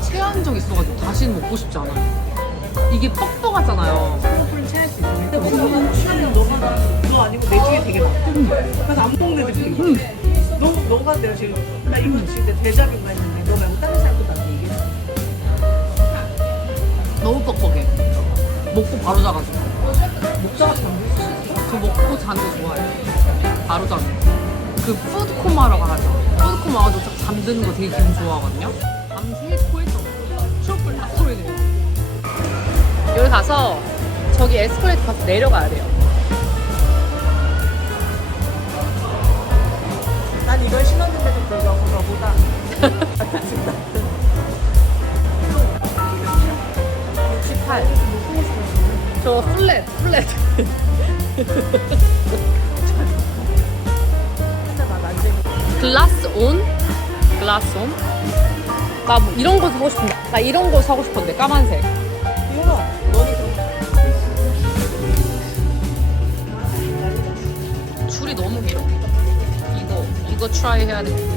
체한 적 있어가지고 다시는 먹고 싶지 않아요. 이게 뻑뻑하잖아요. 커플은 체할 수 있어. 근데 먹으면 취하면 너가 너 아니고 내 중에 되게 많아. 그래서 안 먹는 애들 되게 많아. 너, 너가 내가 지금 나 이거 지금 내 대자뷰가 있는데 너 말고 다른 사람도 나한테 얘기해. 너무 뻑뻑해. 먹고 바로 자가지고. 먹다가. 저 먹고 자는 거 좋아해요. 바로 자는 거. 그 푸드코마라고 하죠. 푸드코마 와가지고 딱 잠드는 거 되게 기분 좋아하거든요. 가서 저기 에스컬레이터 가서 내려가야 돼요. 난 이걸 신었는데도 불구하고 너보다 68. 저 플랫, 플랫. 진짜 글라스 온? 글라스 온? 나 뭐 이런 거 사고 싶은데. 나 이런 거 사고 싶었는데, 까만색. 이거, 이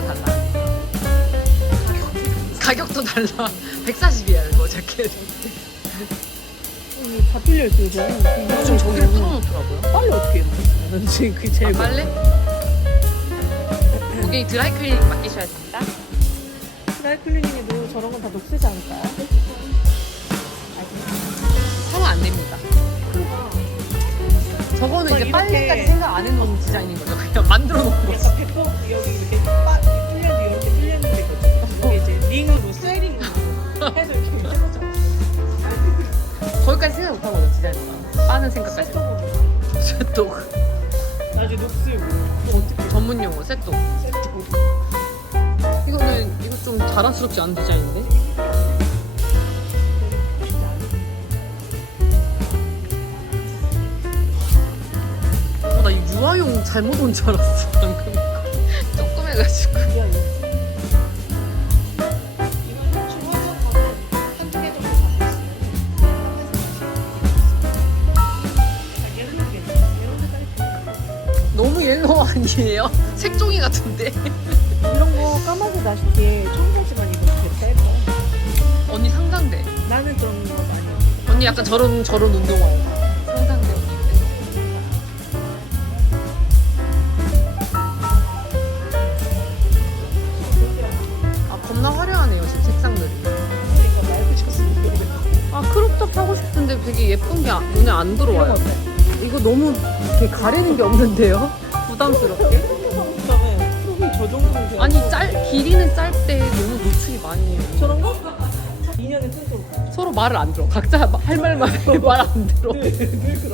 퀄리티가 달라. 가격도 달라. 140이야, 이거 자켓. 이거 다 뚫려 있어 이거. 요즘 저기를 뚫어놓더라고요. 빨리 어떻게 해? 난 지금 그게 제일 아, 빨래? 고객이 드라이클리닝 맡기셔야 됩니다. 드라이클리닝에도 저런 건 다 녹슬지 않을까요? 사면 안 됩니다. 저거는 이제 이렇게- 빨래까지 생각 안 해놓은 디자인인 거죠. 그냥 만들어 놓은 거지. 약간 배꼽 여기 이렇게 거기까지 생각 못한 거죠, 디자인가. 빠는 생각까지. 셋도. 나중에 녹슬고 어떻게 전문 용어, 셋도. 세트고 이거는, 이거 좀 자랑스럽지 않은 디자인인데? 어, 나 이 유아용 잘못 온 줄 알았어, 방금. 조금 해가지고. 옐로우 아니에요? 색종이 같은데? 이런 거 까만색 나시 뒤에 청바지만 입어도 되게 짧아. 언니 상상돼. 나는 그런 거 많이. 언니 약간 저런 저런 운동화예요. 상상돼 언니. 아 겁나 화려하네요 지금 색상들이. 그러니까 말고 싶었으면 모르겠어. 아 크롭탑 사고 싶은데 되게 예쁜 게 아- 눈에 안 들어와요. 이거 너무 이렇게 가리는 게 없는데요? 부담스럽게. 그다음에 프로필 저 돼야 아니 짤 길이는 짧대 너무 노출이 많이 해요. 저런 거? 2년에 큰 돈. 서로 말을 안 들어. 각자 할 말만 해. 말 안 들어. 늘.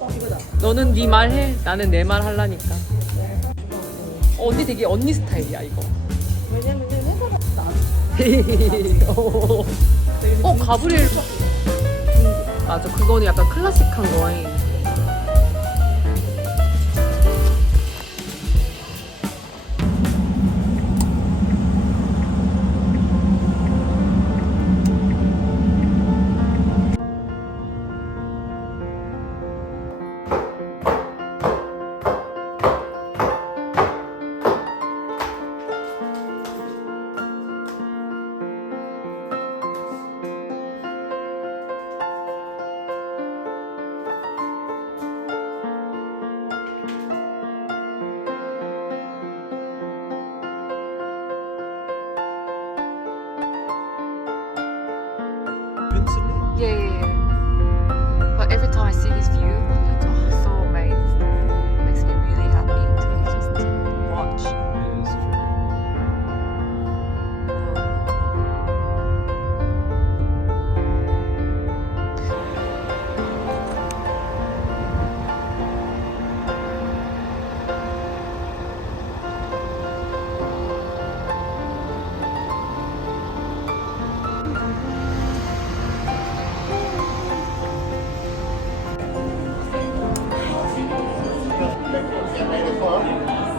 어, 이거다. 너는 네 말 해. 나는 내 말 할라니까. 어, 언니 되게 언니 스타일이야 이거. 왜냐면은 회사가 나. 어, 어 가브리엘. 맞아 그거는 약간 클래식한 거에. I see this view,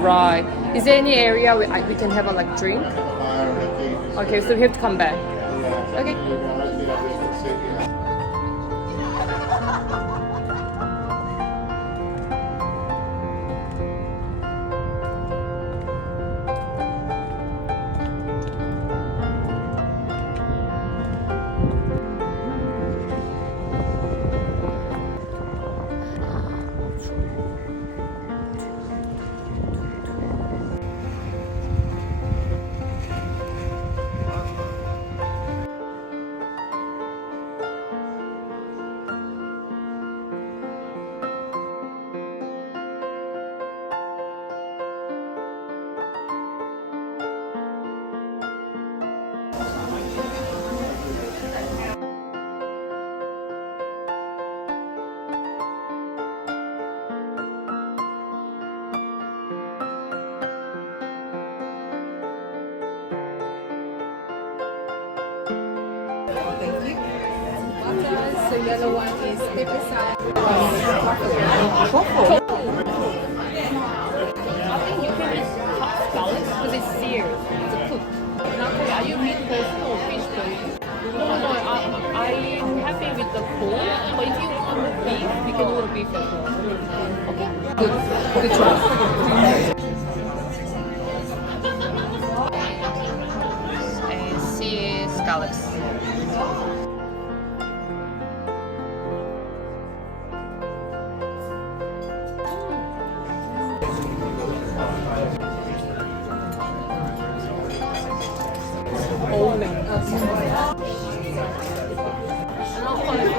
Right. Is there any area we, I- we can have a like drink? Okay, so we have to come back. Okay. So yellow one is pepper salad. Truffle. I think you can just cut salad because it's seared. It's a cook. Are you meat person or fish person? No, no, I, I'm happy with the pork. But if you want beef, we can order beef as well. Okay? Good. Good choice. And sea scallops.